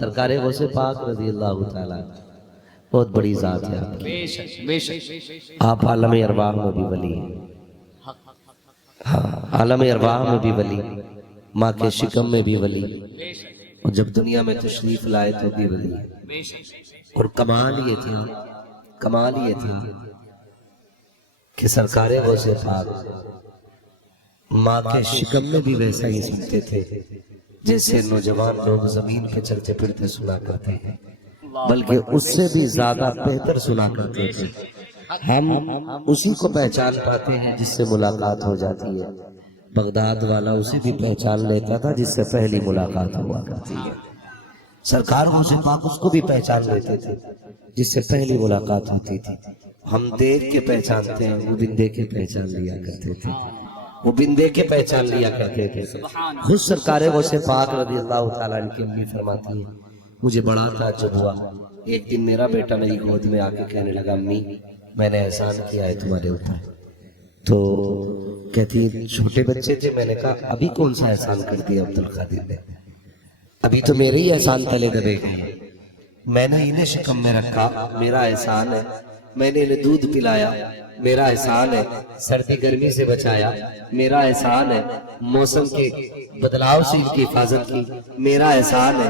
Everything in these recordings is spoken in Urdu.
سرکار غوث پاک رضی اللہ تعالیٰ بہت بڑی ذات ہے آپ کی، بے شک آپ عالم ارواح میں بھی ولی ہیں، ہاں عالم ارواح میں بھی ولی، ماں کے شکم میں بھی ولی، اور جب دنیا میں تشریف لائے تو بھی ولی ہیں۔ بے شک اور کمال یہ تھا، کمال یہ تھا کہ سرکار غوث پاک ماں کے شکم میں بھی ویسا ہی سنتے تھے جیسے نوجوان لوگ زمین پہ چلتے پھرتے سنا کرتے ہیں، بلکہ اس سے بھی زیادہ بہتر سنا کرتے تھے۔ ہم اسی کو پہچان پاتے ہیں جس سے ملاقات ہو جاتی ہے، بغداد والا اسے بھی پہچان لیتا تھا جس سے پہلی ملاقات ہوا کرتی ہے، سرکار غوث پاک اس کو بھی پہچان لیتے تھے جس سے پہلی ملاقات ہوتی تھی۔ ہم دیکھ کے پہچانتے ہیں، وہ بن دیکھ کے پہچان لیا کرتے تھے، وہ بن دیکھ کے پہچان لیا کرتے تھے۔ خود سرکار غوث پاک رضی اللہ تعالیٰ عنہ کی امی فرماتی ہیں مجھے بڑا تعجب ہوا، ایک دن میرا بیٹا میری گود میں آ کے کہنے لگا امی میں نے احسان کیا ہے تمہارے اوپر، تو کہتی چھوٹے بچے تھے، میں نے کہا ابھی کون سا احسان کر دیا عبد القادر نے، ابھی تو میرے ہی احسان تلے دبے گئے، میں نے انہیں شکم میں رکھا میرا احسان ہے، میں نے انہیں دودھ پلایا میرا احسان ہے، سردی گرمی سے بچایا میرا احسان ہے، موسم کے بدلاؤ سے ان کی حفاظت کی میرا احسان ہے،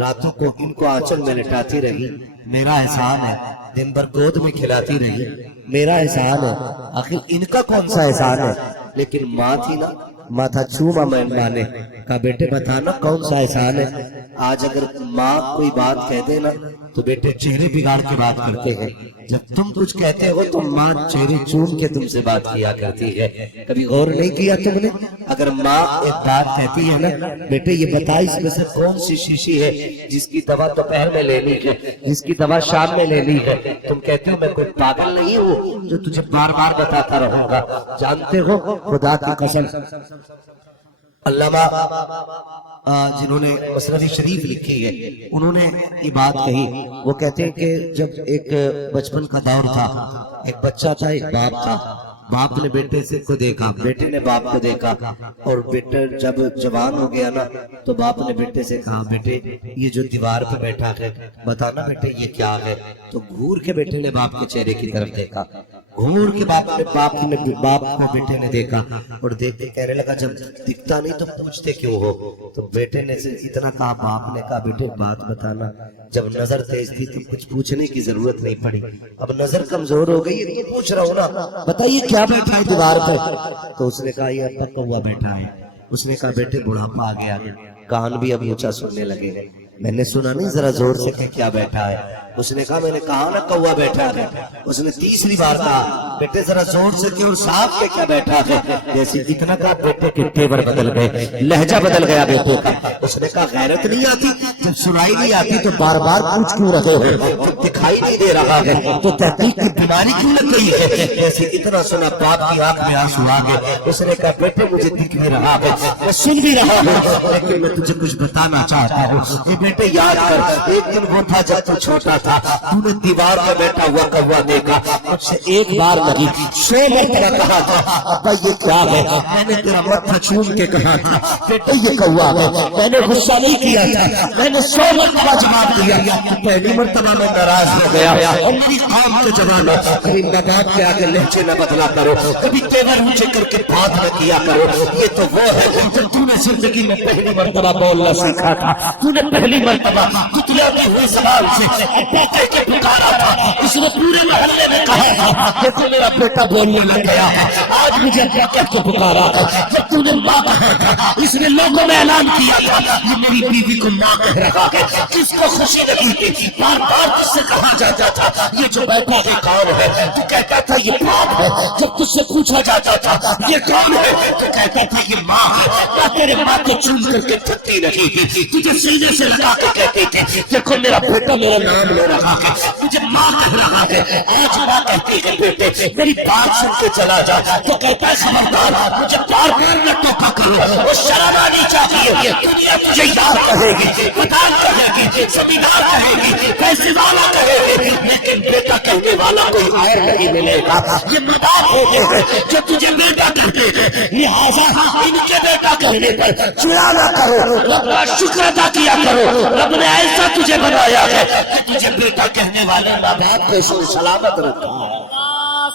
راتوں کو ان کو آنچل میں لٹاتی رہی میرا احسان ہے، دن بھر گود میں کھلاتی رہی میرا احسان ہے۔ آخر ان کا کون سا احسان ہے؟ لیکن ماں تھی نا، ماتھا چوما میں ماں نے کہا بیٹے بتانا کون سا احسان ہے۔ آج اگر ماں کوئی بات کہہ دے نا تو بیٹے چہرے بگاڑ کے بات کرتے ہیں، جب تم کچھ کہتے ہو تو ماں چہرے چوم کے تم سے بات کیا کرتی ہے۔ کبھی غور نہیں کیا تم نے؟ اگر ماں ایک بات کہتی ہے نا بیٹے یہ بتا اس میں سے کون سی شیشی ہے جس کی دوا دوپہر میں لینی ہے، جس کی دوا شام میں لینی ہے، تم کہتے ہو میں کوئی پاگل نہیں ہوں جو تجھے بار بار بتاتا رہوں گا، جانتے ہو خدا کی قسم علامہ جنہوں نے مسند شریف لکھی ہے انہوں نے یہ بات کہی، وہ کہتے ہیں کہ جب ایک بچپن کا دور تھا، ایک بچہ تھا ایک باپ تھا، باپ نے بیٹے سے کو دیکھا، بیٹے نے باپ کو دیکھا، اور بیٹا جب جوان ہو گیا نا تو باپ نے بیٹے سے کہا بیٹے یہ جو دیوار پہ بیٹھا ہے بتانا بیٹے یہ کیا ہے، تو گھور کے بیٹے نے باپ کے چہرے کی طرف دیکھا، گھور کے باپ کو بیٹے نے دیکھا اور دیکھتے کہنے لگا جب دکھتا نہیں تو پوچھتے کیوں ہو، تو بیٹے نے اتنا کہا، باپ نے کہا بیٹے بات بتانا جب نظر تیز تھی تو کچھ پوچھنے کی ضرورت نہیں پڑی، اب نظر کمزور ہو گئی ہے تو پوچھ رہا ہوں نا بتائیے کیا بیٹھا ہے دیوار پہ، تو اس نے کہا یہ ابا کوا بیٹھا ہے، اس نے کہا بیٹے بڑھاپا آ گیا، کان بھی اب اونچا سننے لگے ہیں، میں نے سنا نہیں ذرا زور سے کہ کیا بیٹھا ہے، اس نے کہا میں نے کہا نا کوا بیٹھا ہے، اس نے تیسری بار کہا بیٹے ذرا زور سے کہ اور صاف کے کیا بیٹھا ہے، جیسے اتنا کہا بیٹے کے تیور بدل گئے، لہجہ بدل گیا بیٹے کا، اس نے کہا غیرت نہیں آتی جب سنائی نہیں آتی تو بار بار پوچھ کیوں رہے ہو، جب دکھائی نہیں دے رہا ہے تو تحقیق کی بیماری کیوں لگ گئی ہے، جیسے اتنا سنا باپ کی آنکھ میں آنسو آ گئے، اس نے کہا بیٹے مجھے دکھ نہیں رہا ہے میں سن بھی رہا ہوں لیکن میں تجھے کچھ بتانا چاہتا ہوں، بیٹے یاد کر ایک دن وہ تھا جب تو چھوٹا تھا تو نے دیوار میں بیٹھا ہوا کوا دیکھا، اب سے ایک بار لگی 100 مرتبہ کہا تھا ابا یہ کیا ہے، میں نے تیرا ماتھا چوم کے کہا تھا بیٹے یہ کوا ہے، میں نے غصہ نہیں کیا تھا، میں نے 100 مرتبہ جواب دیا، پہلی مرتبہ میں ناراض ہو گیا، اور میری قوم کے جوانوں کبھی ماں باپ کے آگے لہجے نہ بدلا کرو، کبھی تیور اونچے کر کے بات نہ کیا کرو، یہ تو وہ ہے جب تو نے زندگی میں پہلی مرتبہ بولنا سیکھا تھا، تو نے پہلی مرتبہ کتلاتے ہوئے زبان سے ابا کہہ کے پکارا تھا، اس نے پورے محلے میں کہا تھا کہ تو میرا بیٹا بولنے لگ گیا، آج مجھے ابا کہہ کے پکارا تھا، جب تو نے ماں کہا تھا اس نے لوگوں میں اعلان کیا تھا یہ میری بیوی کو ماں کہہ رہا ہے، جس کو خوشی لگی تھی بار بار جس سے کہا جاتا تھا یہ جو بیٹا ہے کون ہے، تو کہتا تھا یہ باپ ہے، جب تجھ سے پوچھا جاتا تھا یہ کون ہے تو کہتا تھا یہ ماں ہے، ماں تیرے ماں کو چوم کر کے تھکتی رہی تھی، تجھے سینے سے لگا کے کہتی تھی دیکھو میرا بیٹا میرا نام لے رہا ہے، مجھے ماں کہہ رہا ہے، آج ماں کہتی ہے بیٹے میری بات سن کے چلا جا، تو کہتا ہے خبردار مجھے بار بار نہ ٹوکا کرو، وہ شرم آنی چاہیے، دنیا تجھے یاد کہے گی، پتان کہے گی، زمیندار کہے گی، پیسے والا کہے گی، لیکن بیٹا کہنے والا کوئی غیر نہیں ملے گا. یہ ماں باپ ہوتے ہیں جو تجھے بیٹا کہتے ہیں, لہٰذا ان کے بیٹا کہنے پر چڑا نہ کرو, رب کا شکر ادا کیا کرو. رب نے ایسا تجھے بنایا ہے کہ تجھے بیٹا کہنے والے ماں باپ کو سلامت رکھا.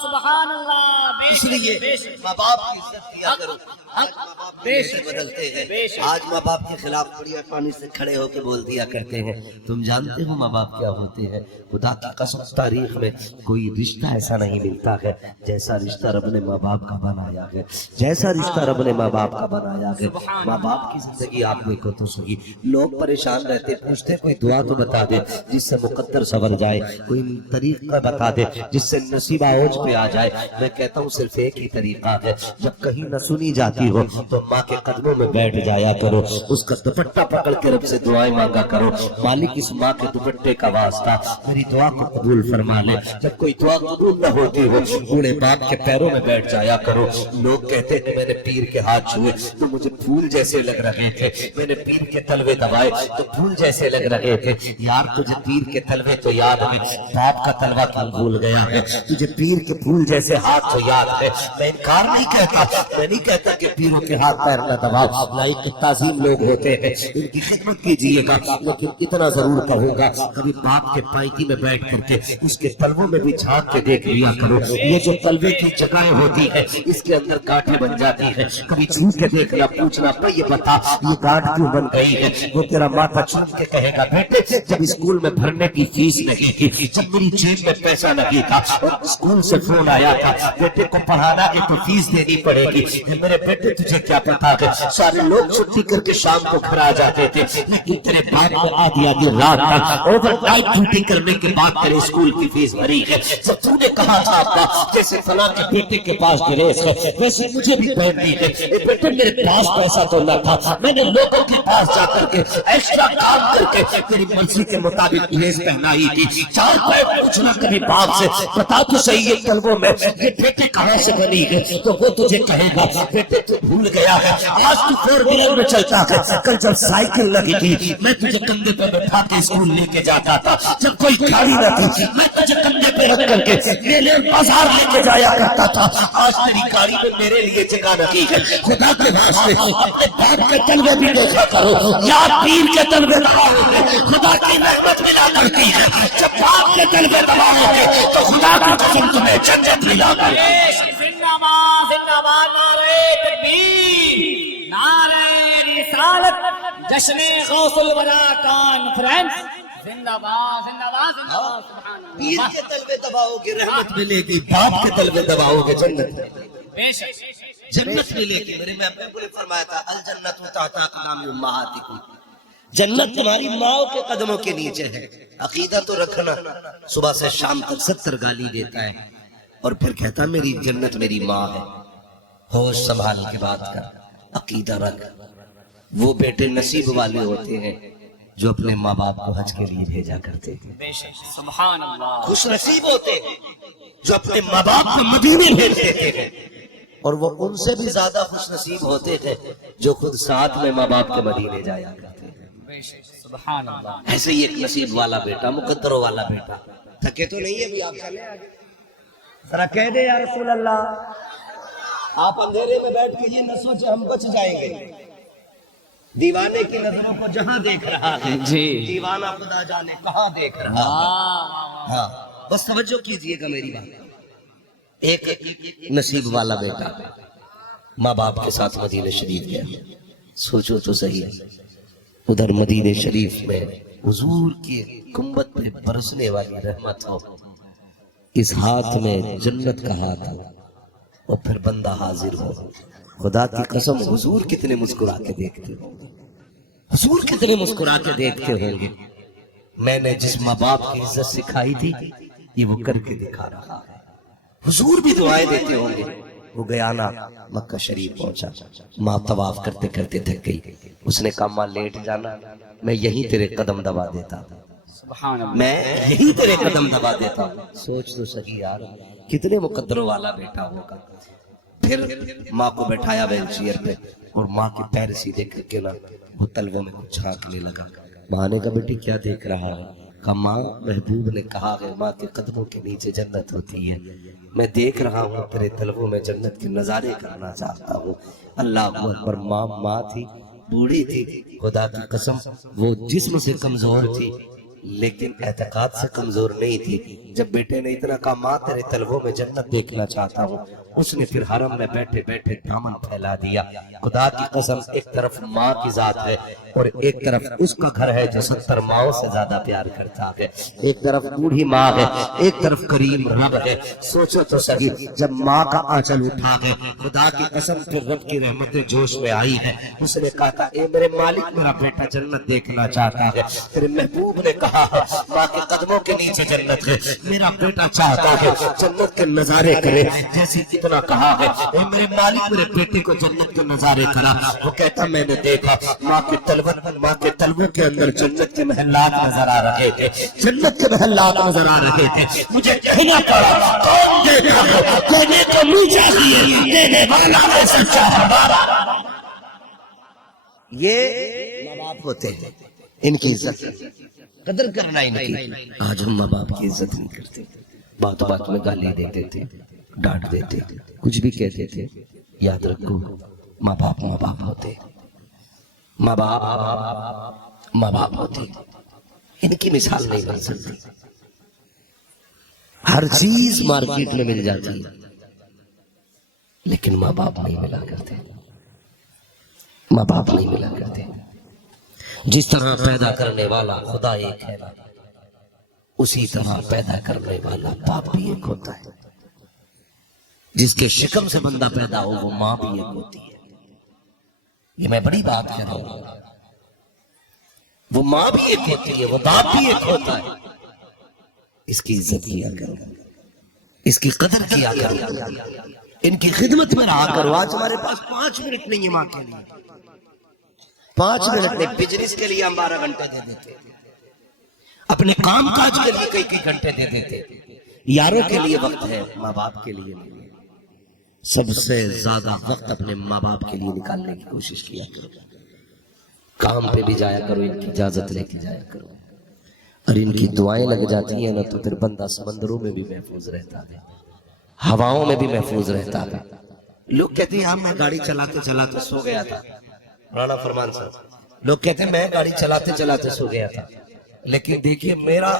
سبحان اللہ. اس لیے ماں باپ کی عزت کیا کرو. آج ماں باپ کیسے بدلتے ہیں, آج ماں باپ کے خلاف بڑی آسانی سے کھڑے ہو کے بول دیا کرتے ہیں. تم جانتے ہو ماں باپ کیا ہوتے ہیں؟ خدا کی قسم تاریخ میں کوئی رشتہ ایسا نہیں ملتا ہے جیسا رشتہ رب نے ماں باپ کا بنایا ہے, جیسا رشتہ رب نے ماں باپ کا بنایا ہے. ماں باپ کی زندگی آپ دیکھو تو صحیح, لوگ پریشان رہتے پوچھتے کوئی دعا تو بتا دے جس سے مقدر سنور جائے, کوئی طریقہ بتا دے جس سے نصیب عوج پہ آ جائے. میں کہتا ہوں صرف ایک ہی طریقہ ہے, جب کہیں نہ سنی جاتی ہو تو ماں کے قدموں میں بیٹھ جایا کرو, اس کا دوپٹہ پکڑ کے رب سے دعائیں مانگا کرو. مالک اس ماں کے دوپٹے کا واسطہ میری دعا کو قبول فرما لے. جب کوئی دعا قبول نہ ہوتی ہو بوڑھے باپ کے پیروں میں بیٹھ جایا کرو. لوگ کہتے ہیں میں نے پیر کے ہاتھ چھوئے تو مجھے پھول جیسے لگ رہے تھے, میں نے پیر کے تلوے دبائے تو پھول جیسے لگ رہے تھے. یار تجھے پیر کے تلوے تو یاد ہے, باپ کا تلوا کیوں بھول گیا ہے؟ تجھے پیر کے پھول جیسے ہاتھ تو یاد ہے. میں انکار نہیں کہتا, میں نہیں کہتا کہ پیروں کے ہاتھ پیر نہ دباؤ, لائق تعظیم لوگ ہوتے ہیں ان کی خدمت کیجیے گا. لیکن اتنا ضرور کہوں گا کبھی باپ کے پائکی میں بیٹھ کر کے اس کے تلووں میں بھی جھانک کے دیکھ لیا کرو. یہ جو تلوے کی جگہیں ہوتی ہے اس کے اندر گاٹھیں بن جاتی ہیں, کبھی چھو کے دیکھنا, پوچھنا یہ بتا یہ گاٹھ کیوں بن گئی ہے. وہ تیرا ماتھا چھوٹ کے کہے گا بیٹے جب اسکول میں بھرنے کی فیس لگی تھی, جب میری جیب میں پیسہ لگی تھا اور اسکول سے فون آیا تھا بیٹے کو پڑھانا ہے تو فیس دینی پڑے گی. میرے بیٹے تجھے کیا پتا ہے سارے لوگ چھٹی کر کے شام کو گھر آ جاتے تھے, لیکن تیرے باپ کو آدھی رات تک اوور نائٹ ڈیوٹی کرنے کے بعد تیرے اسکول کی فیس بھری ہے. جب تو نے کہا تھا جیسے فلاں کے بیٹے کے پاس گریز ہے ویسے مجھے بھی پہننی ہے. بیٹے میرے پاس پیسہ تو نہ تھا, میں نے لوگوں کے پاس جا کر کے ایکسٹرا کام کر کے میری مرضی کے مطابق گریز پہنائی تھی. چار پیر پوچھنا کبھی باپ سے بتا تو صحیح یہ تلووں میں یہ بیٹے کہاں سے بنی ہے, تو وہ تجھے کہے گا بیٹے تو بھول گیا ہے آج تو 4 ویلر میں چلتا ہے, کل جب سائیکل لگی تھی میں تجھے کندھے پہ بٹھا کے اسکول لے کے جاتا تھا, جب کوئی گاڑی نہ تھی میں تجھے کندھے پہ رکھ کر کے میلے بازار لے کے جایا کرتا تھا. آج تیری گاڑی میں میرے لیے جگہ نہیں ہے. خدا کے واسطے اپنے باپ کے تلوے بھی دیکھا کرو یا پیر کے تلوے دباؤ گے خدا کی رحمت ملا کرتی ہے. جب باپ کے تلوے دباؤ گے تو خدا کی قسم تمہیں جنت ملا کرے. زندہ باد نعرہ تکبیر, نعرہ رسالت, جشن غوث الورا کانفرنس. زندہ باد زندہ باد زندہ باد. سبحان اللہ. پیر کے تلوے دباؤ گے رحمت ملے گی, باپ کے تلوے دباؤ گے جنت بے شک جنت ملے گی. میرے محبوب نے فرمایا تھا الجنت تحت اقدام امہاتکم, جنت تمہاری ماں کے قدموں کے نیچے ہے. عقیدہ تو رکھنا, صبح سے شام تک 70 گالی دیتا ہے اور پھر کہتا میری جنت میری ماں ہے. ہوش سنبھال کے بات کر, عقیدہ رکھ. وہ بیٹے نصیب والے ہوتے ہیں جو اپنے ماں باپ کو حج کے لیے بھیجا کرتے ہیں. بے شک. سبحان اللہ. خوش نصیب ہوتے ہیں جو اپنے ماں باپ کو مدینے بھیج دیتے ہیں, اور وہ ان سے بھی زیادہ خوش نصیب ہوتے ہیں جو خود ساتھ میں ماں باپ کے مدینے جایا کرتے ہیں. بے شک. سبحان اللہ. ایسے ہی ایک نصیب والا بیٹا, مقدروں والا بیٹا. تھکے تو نہیں ہے بھی آپ چلے آگے, ذرا کہہ دے یا رسول اللہ. آپ اندھیرے میں بیٹھ کے یہ نہ سوچے ہم بچ جائیں گے. دیوانے کی نظروں کو جہاں دیکھ رہا ہے جی, دیوانہ خدا جانے کہاں دیکھ رہا ہے. ہاں بس توجہ کیجئے گا میری بات. ایک نصیب والا بیٹا ماں باپ کے ساتھ مدینہ شریف گیا. سوچو تو صحیح, ادھر مدینہ شریف میں حضور کی گنبد پہ برسنے والی رحمت ہو, اس ہاتھ میں جنت کا ہاتھ ہو, اور پھر بندہ حاضر ہو. خدا کی قسم حضور کتنے مسکرا کے دیکھتے ہو, حضور کتنے مسکرا کے دیکھتے ہوں گے. میں نے جس ماں باپ کی عزت سکھائی تھی یہ وہ کر کے دکھا رہا ہے. حضور بھی دعائیں دیتے ہوں گے. وہ گیا نا مکہ شریف پہنچا, ماں طواف کرتے کرتے تھک گئی. اس نے کہا ماں لیٹ جانا, میں یہیں تیرے قدم دبا دیتا, سبحان اللہ. میں یہیں تیرے قدم دبا دیتا. سوچ تو صحیح یار, کتنے مقدروں والا بیٹا ہوگا. پھر ماں کو بٹھایا بینچ چیئر پہ اور ماں کے پیر سیدھے کر کے نا وہ تلووں میں کچھ جھانکنے لگا. ماں نے کہا بیٹی کیا دیکھ رہا ہے؟ کہا ماں محبوب نے کہا ہے ماں کے قدموں کے نیچے جنت ہوتی ہے، میں دیکھ رہا ہوں تیرے طلبوں میں جنت کے نظارے کرنا چاہتا ہوں۔ اللہ اکبر، ماں تھی، بوڑھی تھی، خدا کی قسم وہ جسم سے کمزور تھی لیکن اعتقاد سے کمزور نہیں تھی۔ جب بیٹے نے اتنا کہا ماں تیرے طلبوں میں جنت دیکھنا چاہتا ہوں، اس نے پھر حرم میں بیٹھے بیٹھے دامن پھیلا دیا۔ خدا کی قسم ایک طرف ماں کی ذات ہے اور ایک طرف اس کا گھر ہے جو 70 ماؤں سے زیادہ پیار کرتا ہے، ایک طرف بوڑھی ماں ہے، ایک طرف کریم رب ہے۔ سوچو تو صحیح، جب ماں کا آنچل اٹھا ہے، خدا کی قسم پھر رب کی رحمتیں جوش میں آئی ہے۔ اس نے کہا تھا اے میرے مالک میرا بیٹا جنت دیکھنا چاہتا ہے، تیرے محبوب نے کہا ماں کے قدموں کے نیچے جنت ہے، میرا بیٹا چاہتا ہے جنت کے نظارے کرے۔ جیسے اتنا کہا ہے اے میرے مالک میرے بیٹے کو جنت کے نظارے کرا، وہ کہتا میں نے دیکھا ماں کے طلبوں کے اندر جنت کے محلات نظر آ رہے تھے، جنت کے محلات نظر آ رہے تھے۔ مجھے کہنا پڑا کون دیکھا ہے، کہنے کو نہیں چاہیے، دینے والا ہے سچا ہمارا۔ یہ ماں باپ ہوتے ہیں، ان کی عزت قدر کرنا ان کی۔ آج ہم ماں باپ کی عزت نہیں کرتے، بات بات میں گالی دیتے تھے، ڈانٹ دیتے تھے، کچھ بھی کہتے تھے۔ یاد رکھو ماں باپ ہوتے، ماں باپ ہوتے، ان کی مثال نہیں بن سکتی۔ ہر چیز مارکیٹ میں مل جاتی ہے لیکن ماں باپ نہیں ملا کرتے، ماں باپ نہیں ملا کرتے۔ جس طرح پیدا کرنے والا خدا ایک ہے، اسی طرح پیدا کرنے والا باپ بھی ایک ہوتا ہے۔ جس کے شکم سے بندہ پیدا ہو وہ ماں بھی ایک ہوتی ہے۔ یہ میں بڑی بات کہہ رہا ہوں، وہ ماں بھی ایک ہوتی ہے، وہ باپ بھی ایک ہوتا ہے۔ اس کی عزت کیا کرو، اس کی قدر کیا کرو، ان کی خدمت میں رہا کرو۔ آج ہمارے پاس 5 منٹ نہیں ہے ماں کے لیے، 5 منٹ نہیں۔ بزنس کے لیے ہم 12 گھنٹے دے دیتے، اپنے کام کاج کے لیے کئی گھنٹے دے دیتے، یاروں کے لیے وقت ہے، ماں باپ کے لیے نہیں۔ سب سے زیادہ وقت اپنے ماں باپ کے لیے نکالنے کی کوشش کیا کرو۔ کام پہ بھی جایا کرو، ان کی اجازت لے کے جایا کرو، اور ان کی دعائیں لگ جاتی ہیں نا تو پھر بندہ سمندروں میں بھی محفوظ رہتا ہے، ہواؤں میں بھی محفوظ رہتا ہے۔ لوگ کہتے ہیں میں گاڑی چلاتے چلاتے سو گیا تھا، رانا فرمان صاحب، لوگ کہتے ہیں میں گاڑی چلاتے چلاتے سو گیا تھا، لیکن دیکھیے میرا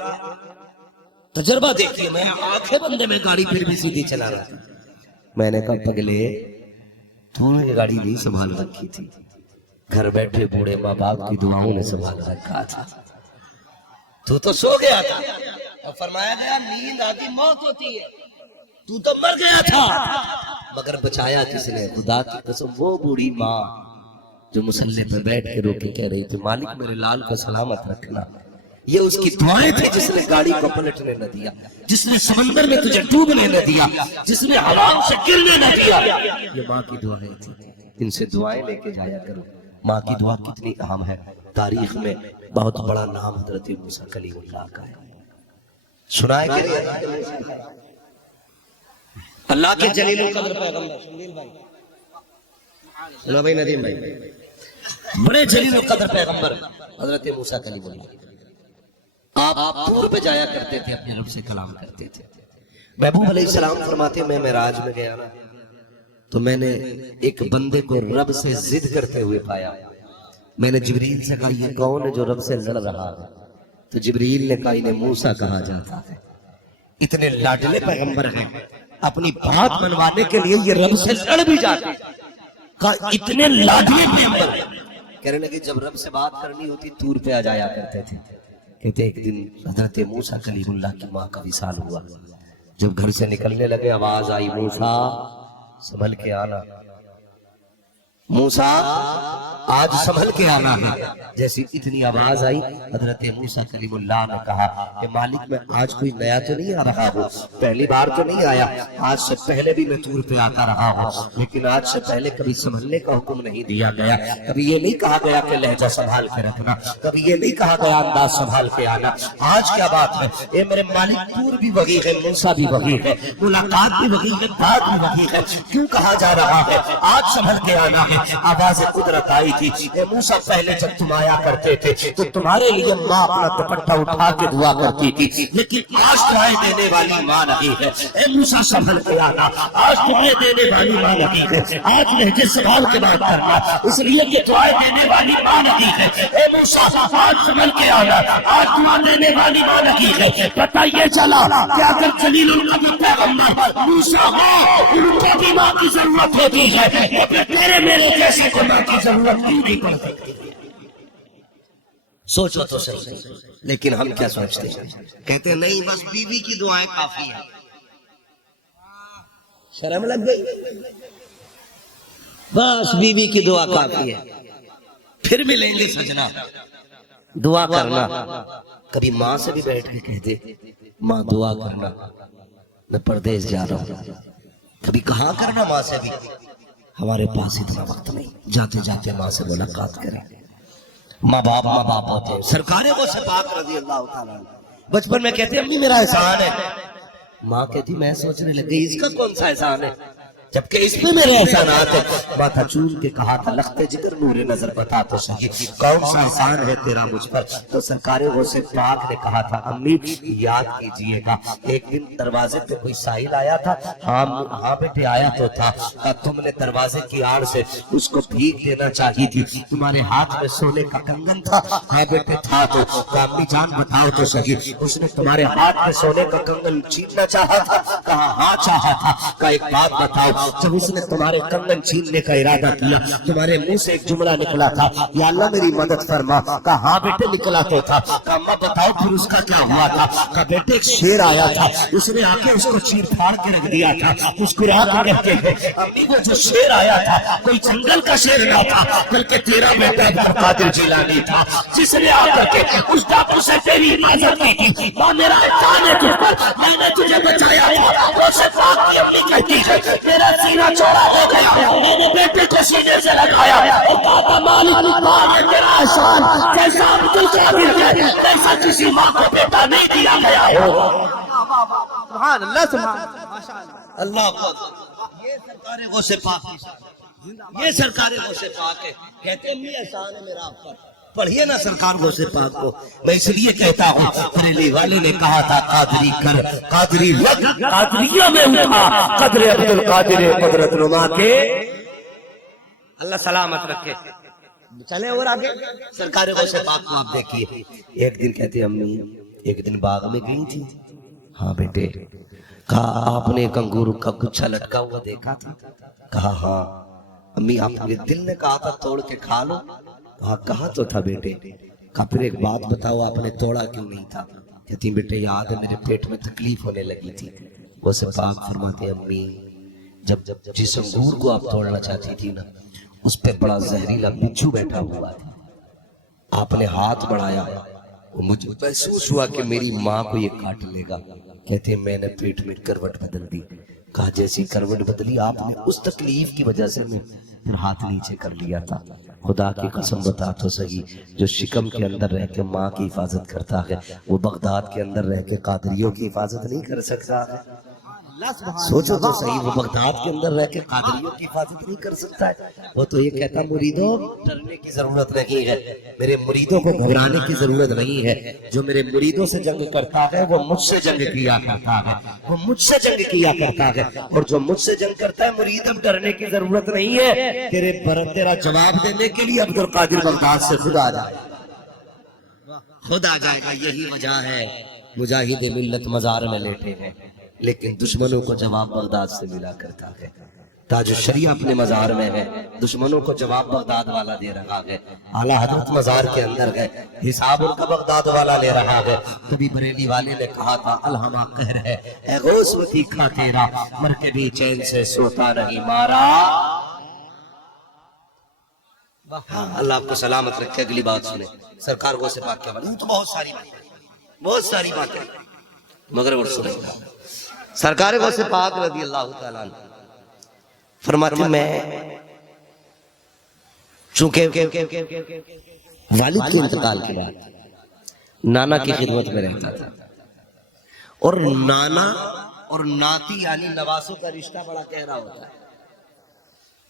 تجربہ دیکھیے، میں آنکھیں بندے میں گاڑی پھر بھی سیدھی چلا رہا تھا۔ میں نے کہا پگلے تو نے گاڑی نہیں سنبھال رکھی تھی، گھر بیٹھے بوڑھے ماں باپ کی دعاؤں نے سنبھال رکھا تھا، تو سو گیا تھا۔ اور فرمایا گیا نیند آدھی موت ہوتی ہے، تو مر گیا تھا، مگر بچایا کس نے؟ خدا کی قسم وہ بوڑھی ماں جو مصلی پہ بیٹھ کے رو کے کہہ رہی تھی مالک میرے لال کو سلامت رکھنا۔ یہ اس کی دعائیں تھی جس نے گاڑی کو پلٹنے نہ دیا، جس نے سمندر میں تجھے ڈوبنے نہ دیا، جس نے ہواؤں سے گرنے نہ دیا۔ یہ ماں کی دعائیں تھی، ان سے دعائیں لے کے جایا کرو۔ ماں کی دعا کتنی اہم ہے، تاریخ میں بہت بڑا نام حضرت موسیٰ کلیم اللہ کا ہے، سنا ہے کہ اللہ کے جلیل القدر پیغمبر سنا بھائی ندیم بھائی، بڑے جلیل القدر پیغمبر حضرت موسیٰ کلیم اللہ، آپ طور پہ جایا کرتے تھے، اپنے رب سے کلام کرتے تھے۔ محبوب علیہ السلام فرماتے ہیں میں معراج میں گیا نا تو میں نے ایک بندے کو رب سے ضد کرتے ہوئے پایا۔ میں نے جبریل سے کہا یہ کون ہے جو رب سے لڑ رہا ہے؟ تو جبریل نے کہا انہیں موسیٰ کہا جاتا ہے۔ اتنے لاڈلے پیغمبر ہیں، اپنی بات منوانے کے لیے یہ رب سے لڑ بھی جاتے ہیں۔ کہا اتنے لاڈلے پیغمبر ہیں، کہنے لگے جب رب سے بات کرنی ہوتی طور پہ آ جایا کرتے تھے۔ کہتے ایک دن حضرت موسیٰ کلیم اللہ کی ماں کا وصال ہوا، جب گھر سے نکلنے لگے آواز آئی موسیٰ سنبھل کے آنا، موسیٰ آج سنبھل کے آنا ہے۔ جیسی اتنی آواز آئی حضرت موسیٰ کلیم اللہ نے کہا کہ مالک میں آج کوئی نیا تو نہیں آ رہا ہوں، پہلی بار تو نہیں آیا، آج سے پہلے بھی میں طور پہ آتا رہا ہوں، لیکن آج سے پہلے کبھی سنبھلنے کا حکم نہیں دیا گیا، کبھی یہ نہیں کہا گیا کہ لہجہ سنبھال کے رکھنا، کبھی یہ نہیں کہا گیا انداز سنبھال کے آنا۔ آج کیا بات ہے اے میرے مالک، طور بھی وہی ہے، موسیٰ بھی وہی ہے، ملاقات بھی وہی ہے، بات بھی وہی ہے، کیوں کہا جا رہا ہے آج سنبھل کے آنا ہے؟ کے آواز قدرت آئی تھی، اے موسیٰ پہلے جب تم آیا کرتے تھے تو تمہارے لیے ماں اپنا دوپٹہ اٹھا کے دعا کرتی تھی، لیکن آج دعائیں دینے والی ماں نہیں ہے۔ اے موسیٰ سنبھل کے آنا، آج دعائیں دینے والی ماں نہیں ہے۔ آج لہجے سوال کے بعد کرنا، اس لیے کہ دعائیں دینے والی ماں نہیں ہے۔ اے موسیٰ آج سنبھل کے آنا، آج دعا دینے والی ماں نہیں ہے۔ پتہ یہ چلا کہ اگر جلیل القدر پیغمبر موسیٰ ہو، ان کو بھی ماں کی ضرورت ہوتی ہے، لیکن تیرے میرے جیسے کو ماں کی ضرورت کیوں نہیں پڑ سکتی؟ سوچو تو صحیح۔ لیکن ہم کیا سوچتے ہیں؟ کہتے ہیں نہیں بس بیوی کی دعائیں کافی ہیں۔ شرم لگ گئی؟ بس بیوی کی دعا کافی ہے۔ پھر ملیں گے سجنا، دعا کرنا۔ کبھی ماں سے بھی بیٹھ کے کہہ دے ماں دعا کرنا، میں پردیس جا رہا ہوں۔ کبھی کہا کرنا ماں سے بھی ہمارے پاس اتنا وقت نہیں، جاتے جاتے ماں سے ملاقات کریں۔ ماں باپ ہوتے ہیں۔ سرکار غوث پاک رضی اللہ تعالیٰ بچپن میں کہتے ہیں امی میرا احسان ہے، ماں کہتی میں سوچنے لگ گئی اس کا کون سا احسان ہے، جبکہ اس میں میرے احسانات ہیں۔ ماتھا چوم کے کہا تھا لخت جگر نور نظر بتا تو صحیح کون سا احسان ہے تیرا مجھ پر؟ تو سرکار غوث پاک نے کہا تھا امی یاد کیجئے گا ایک دن دروازے پہ کوئی سائل آیا تھا، ہاں بیٹے آیا تو تھا، تم نے دروازے کی آڑ سے اس کو بھیگ دینا چاہی تھی، تمہارے ہاتھ میں سونے کا کنگن تھا؟ ہاں بیٹے تھا۔ تو امی جان بتاؤ تو صحیح اس نے تمہارے ہاتھ میں سونے کا کنگن چھیننا چاہا تھا؟ کہا ہاں چاہا تھا۔ کہا ایک بات بتاؤ، جب اس نے تمہارے کنگن چھیننے کا ارادہ کیا تمہارے منہ سے ایک جملہ نکلا تھا یا اللہ میری مدد فرما؟ کہا ہاں بیٹے نکلا تو تھا۔ کہا اماں بتاؤ پھر اس کا کیا ہوا تھا؟ کہا بیٹے ایک شیر آیا تھا، اس نے آ کے اس کو چیر پھاڑ کے رکھ دیا تھا۔ مسکرا کے کہتے ہیں امی وہ جو شیر آیا تھا کوئی جنگل کا شیر نہ تھا بلکہ تیرا بیٹا عبد القادر جیلانی تھا، جس نے آ کر کے اس ڈاکو سے تیری حفاظت کی تھی۔ ماں میرا احسان ہے تجھ پر، میں نے تجھے بچایا تھا۔ غوث پاک کی امی کہتی ہے میرا سینہ چوڑا ہو گیا، میں نے بیٹے کو سینے سے لگایا اور کہا تھا مالک یہ تیرا احسان، جیسا عبد القادر ہے ویسا کسی ماں کو بیٹا نہیں دیا گیا ہو۔ سبحان اللہ سبحان اللہ اللہ کو یہ سرکار غوث پاک کی شان، یہ سرکار غوث پاک ہے۔ کہتے ہیں امی احسان ہے میرا آپ پر، پڑھیے نا سرکار غوث پاک کو۔ میں اس لیے کہتا ہوں بریلی والے نے کہا تھا قادری کر قادری لگ، قادریہ میں اٹھا قدر عبد القادر قدرت نما کے اللہ سلامت رکھے۔ چلیں اور آگے سرکار غوث پاک کو آپ دیکھیے۔ ایک دن کہتے ہیں امی ایک دن باغ میں گئی تھی؟ ہاں بیٹے۔ کہا آپ نے ایک انگور کا گچھا لٹکا ہوا دیکھا تھا؟ کہا ہاں۔ امی آپ کے دل نے کہا تھا توڑ کے کھا لو؟ کہا کہا تو تھا بیٹے۔ کہا پھر ایک بات بتاؤ آپ نے توڑا کیوں نہیں تھا؟ کہتی بیٹے یاد ہے میرے پیٹ میں تکلیف ہونے لگی تھی۔ غوث پاک فرماتے امی جب جس انگور کو آپ توڑنا چاہتی تھی نا اس پہ بڑا زہریلا بچھو بیٹھا ہوا تھا، آپ نے ہاتھ بڑھایا، مجھے محسوس ہوا کہ میری ماں کو یہ کاٹ لے گا۔ کہتے ہیں میں نے پیٹ میں کروٹ بدل دی۔ کہا جیسی کروٹ بدلی آپ نے اس تکلیف کی وجہ سے میں پھر ہاتھ نیچے کر لیا تھا۔ خدا کی قسم بتا تو صحیح جو شکم کے اندر رہ کے ماں کی حفاظت کرتا ہے وہ بغداد کے اندر رہ کے قادریوں کی حفاظت نہیں کر سکتا۔ سوچو تو صحیح وہ بغداد کے اندر رہ کے قادریوں کی حفاظت نہیں کر سکتا ہے۔ وہ تو یہ کہتا مریدوں ڈرنے کی ضرورت نہیں ہے، میرے مریدوں کو گھبرانے کی ضرورت نہیں ہے، جو میرے مریدوں سے جنگ کرتا ہے وہ مجھ سے جنگ کیا کرتا ہے، وہ مجھ سے جنگ کیا کرتا ہے، اور جو مجھ سے جنگ کرتا ہے مرید اب ڈرنے کی ضرورت نہیں ہے، تیرا جواب دینے کے لیے عبد القادر بغداد سے خود آ جائے گا۔ یہی وجہ ہے مجاہد ملت مزار میں لیٹے ہیں لیکن دشمنوں کو جواب بغداد سے ملا کرتا ہے۔ تاج الشریعہ اپنے مزار میں ہے، دشمنوں کو جواب بغداد والا دے رہا ہے۔ اعلیٰ حضرت مزار کے اندر ہے، حساب ان کا بغداد والا لے رہا ہے۔ کبھی بریلی والے نے کہا تھا الہما قہر ہے اے غوث وثیقہ تیرا، مر کے بھی چین سے سوتا نہیں مارا۔ اللہ آپ کو سلامت رکھے۔ اگلی بات سنیں سرکار غوث پاک کے بارے میں تو بہت ساری باتیں مگر وہ سنیں سرکار غوث پاک رضی اللہ تعالیٰ عنہ فرماتے میں چونکہ والد کے انتقال کے بعد نانا کی خدمت میں رہتا تھا، اور نانا اور ناتی یعنی نواسوں کا رشتہ بڑا گہرا ہوتا ہے۔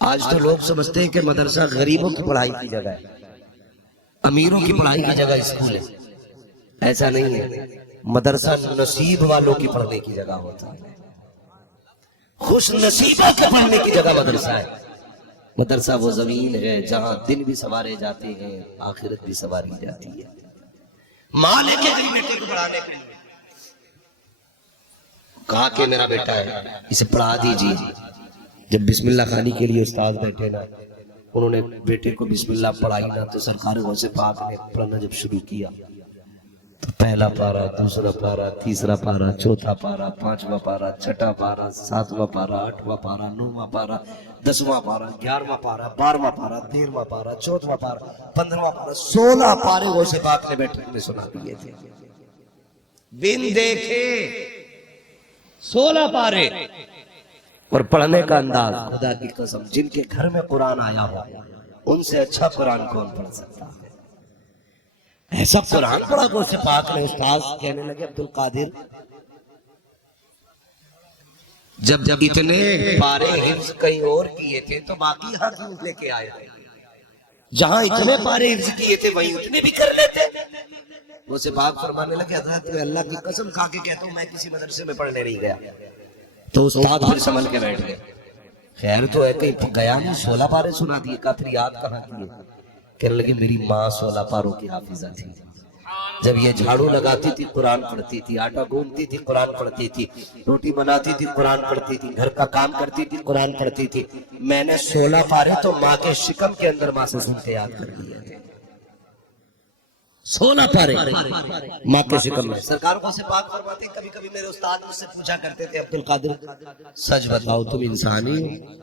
آج تو لوگ سمجھتے ہیں کہ مدرسہ غریبوں کی پڑھائی کی جگہ ہے، امیروں کی پڑھائی کی جگہ اسکول ہے. ایسا نہیں ہے. مدرسہ نصیب والوں کی پڑھنے کی جگہ ہوتا ہے، خوش نصیبوں کے پڑھنے کی جگہ مدرسہ ہے. مدرسہ وہ زمین ہے جہاں دن بھی سنوارے جاتے ہیں، آخرت بھی سنواری جاتی ہے. ماں لے کے گئی بیٹے کو پڑھانے کے لیے، کہا کہ میرا بیٹا ہے اسے پڑھا دیجیے. جب بسم اللہ خانی کے لیے استاد بیٹھے نا، انہوں نے بیٹے کو بسم اللہ پڑھائی نا، تو سرکار غوث پاک نے پڑھنا جب شروع کیا تو پہلا پارا، دوسرا پارا، تیسرا پارا، چوتھا پارا، پانچواں پارا، چھٹا پارا، ساتواں پارا، آٹھواں پارا، نواں پارا، 10واں پارا، 11واں پارا، 12واں پارا، 13واں پارا، 14واں پارا، 15واں پارا، 16 پارے غوث پاک نے بیٹھک میں سنا دیے تھے. بن دیکھے 16 پارے. اور پڑھنے کا انداز، خدا کی قسم جن کے گھر میں قرآن آیا ہو ان سے اچھا قرآن کون پڑھ سکتا ہے؟ ایسا قرآن پڑھا غوث پاک نے. استاد کہنے لگے عبد القادر جب اتنے پارے حفظ کہیں اور کیے تھے تو باقی ہر چیز لے کے آیا، جہاں اتنے پارے حفظ کیے تھے وہیں اتنے بھی کر لیتے. غوث پاک فرمانے لگے حضرت اللہ کی قسم کھا کے کہتا ہوں میں کسی مدرسے میں پڑھنے نہیں گیا. تو استاد پھر سنبھل کے بیٹھ گئے. خیر تو ہے کہیں گیا نہیں، 16 پارے سنا دیے. کا پھر یاد کہاں کیے؟ کہنے لگے میری ماں 16 پاروں کی حافظہ تھی. جب یہ جھاڑو لگاتی تھی قرآن پڑھتی تھی، آٹا گوندتی تھی قرآن پڑھتی تھی، روٹی بناتی تھی قرآن پڑھتی تھی، گھر کا کام کرتی تھی قرآن پڑھتی تھی. میں نے 16 پارے تو ماں کے شکم کے اندر ماں سے سن کے یاد کر لیے تھے. 16 پارے ماں کے شکم میں. سرکار غوث پاک فرماتے ہیں کبھی کبھی میرے استاد مجھ سے پوچھا کرتے تھے عبد القادر سچ بتاؤ تم انسان ہی ہو؟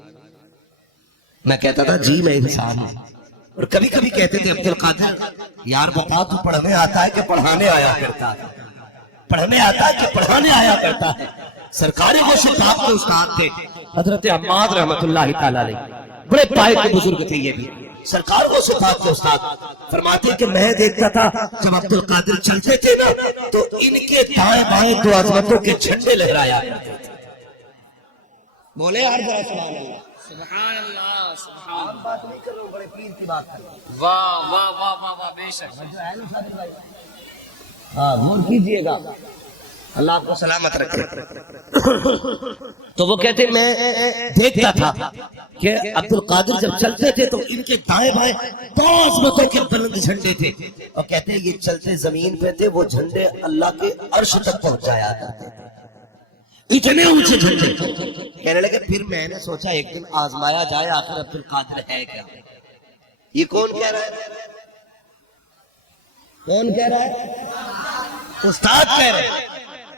میں کہتا تھا جی میں انسان ہوں. اور کبھی کبھی کہتے تھے عبد القادر یار بتا تو پڑھنے آتا ہے کہ پڑھانے آیا کرتا ہے؟ پڑھنے آتا ہے کہ پڑھانے آیا کرتا ہے؟ سرکار غوث پاک کے استاد تھے حضرت عماد رحمت اللہ تعالی علیہ، بڑے پائے کے بزرگ تھے یہ بھی. سرکار غوث پاک کے استاد فرماتے کہ میں دیکھتا تھا جب عبد القادر چلتے تھے نا تو ان کے دائیں بائیں دو عظمتوں کے جھنڈے لہرایا کرتے تھے. بولے یار ذرا سبحان اللہ. سبحان اللہ، سبحان اللہ. بات نہیں کر رہا ہوں، بڑے پیر کی بات کر رہا ہوں. واہ واہ واہ واہ واہ، بے شک. ہاں غور کیجئے گا، اللہ آپ کو سلامت رکھے. تو وہ کہتے میں دیکھتا تھا کہ عبد القادر جب چلتے تھے تو ان کے دائیں بائیں 2 عظمتوں کے بلند جھنڈے تھے. اور کہتے ہیں یہ چلتے زمین پہ تھے، وہ جھنڈے اللہ کے عرش تک پہنچایا کرتے تھے، اتنے اونچے جھنڈے. کہنے لگے پھر میں نے سوچا ایک دن آزمایا جائے آخر عبد القادر ہے کیا. یہ کون کہہ رہا ہے؟ کون کہہ رہا ہے؟ استاد کہہ رہے ہیں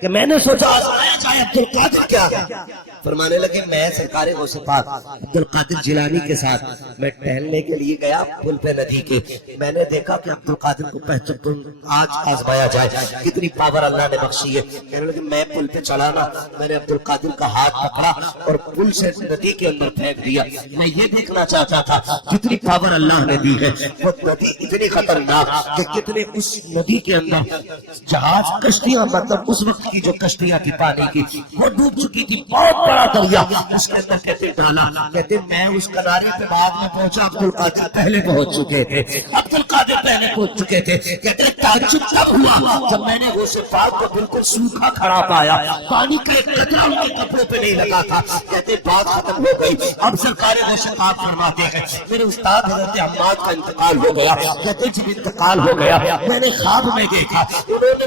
کہ میں نے سوچا آزمایا جائے عبد القادر کیا ہے. فرمانے لگے میں سرکار غوث پاک عبد القادر جیلانی کے ساتھ میں ٹہلنے کے لیے گیا پل پہ ندی کے. میں نے دیکھا کہ عبد القادر کو پہچان آج آزمایا جائے کتنی پاور اللہ نے بخشی ہے. کہنے لگے میں پل پہ چلا نا، میں نے عبد القادر کا ہاتھ پکڑا اور پل سے ندی کے اندر پھینک دیا. میں یہ دیکھنا چاہتا تھا کتنی پاور اللہ نے دی ہے. وہ ندی اتنی خطرناک کہ کتنے اس ندی کے اندر جہاز کشتیاں، مطلب اس وقت کی جو کشتیاں تھی پانی کی وہ ڈوب چکی تھی. بہت بڑا دریا اس کے اندر کہتے ڈالا. کہتے میں اس کنارے پہ بعد میں پہنچا، عبد القادر پہلے پہنچ چکے تھے. عبد القادر پہلے پہنچ چکے تھے. کہتے تعجب تب ہوا جب میں نے غوث پاک کو بالکل سوکھا کھڑا پایا، پانی کا ایک قطرہ ان کے کپڑوں پہ نہیں لگا تھا. کہتے بات ختم ہو گئی. اب سرکار غوث پاک فرماتے ہیں میرے استاد حضرت عماد کا انتقال ہو گیا. کہتے جب انتقال ہو گیا میں نے خواب میں دیکھا،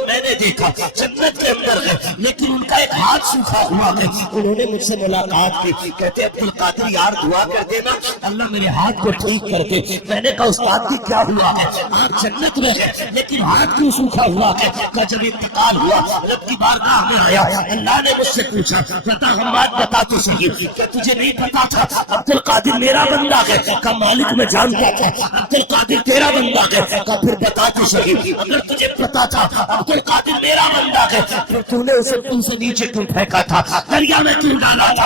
میں نے دیکھا جنت کے اندر ہے لیکن ان کا ایک ہاتھ سوکھا ہوا ہے. انہوں نے مجھ سے ملاقات کی. کہتے عبد القادر یار دعا کر دینا اللہ میرے ہاتھ کو ٹھیک کر دے. میں نے کہا استاد کی کیا ہوا ہے؟ آپ جنت میں ہے لیکن ہاتھ کیوں سوکھا ہوا ہے؟ کہ جب انتقال ہوا رب کی بارگاہ میں آیا، اللہ نے مجھ سے پوچھا بتا حماد بتا تو صحیح کہ تجھے نہیں پتا تھا عبد القادر میرا بندہ ہے؟ کہ مالک میں جانتا تھا. عبد القادر تیرا بندہ ہے؟ کہ پھر بتا تو صحیح اگر تجھے پتا تھا عبد القادر میرا بندہ ہے پھر تو نے اسے تم سے نیچے کیوں پھینکا تھا، دریا میں کیوں ڈالا تھا؟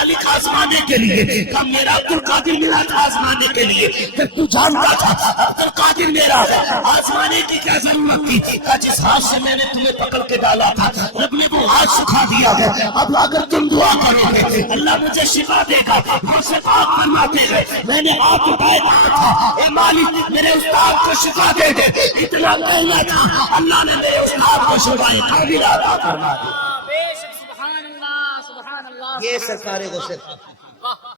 مالک آزمانے کے لیے، کب میرا عبد القادر ملا تھا آزمانے کے لیے، جب تو جانتا تھا عبد القادر میرا ہے، آزمانے کی کیا ضرورت تھی؟ جس ہاتھ سے میں نے تمہیں پکڑ کے ڈالا تھا رب نے وہ ہاتھ سکھا دیا ہے، اب اگر تم دعا کرو گے اللہ مجھے شفا دے گا، مجھ سے پاک فرماتے ہیں میں نے ہاتھ اٹھائے کہا تھا اے مالک میرے استاد کو شفا دے دے، اتنا کہنا تھا اللہ نے میرے استاد کو شفا کاملہ عطا فرما دی۔ بے شک سبحان اللہ سبحان اللہ یہ سرکار غوث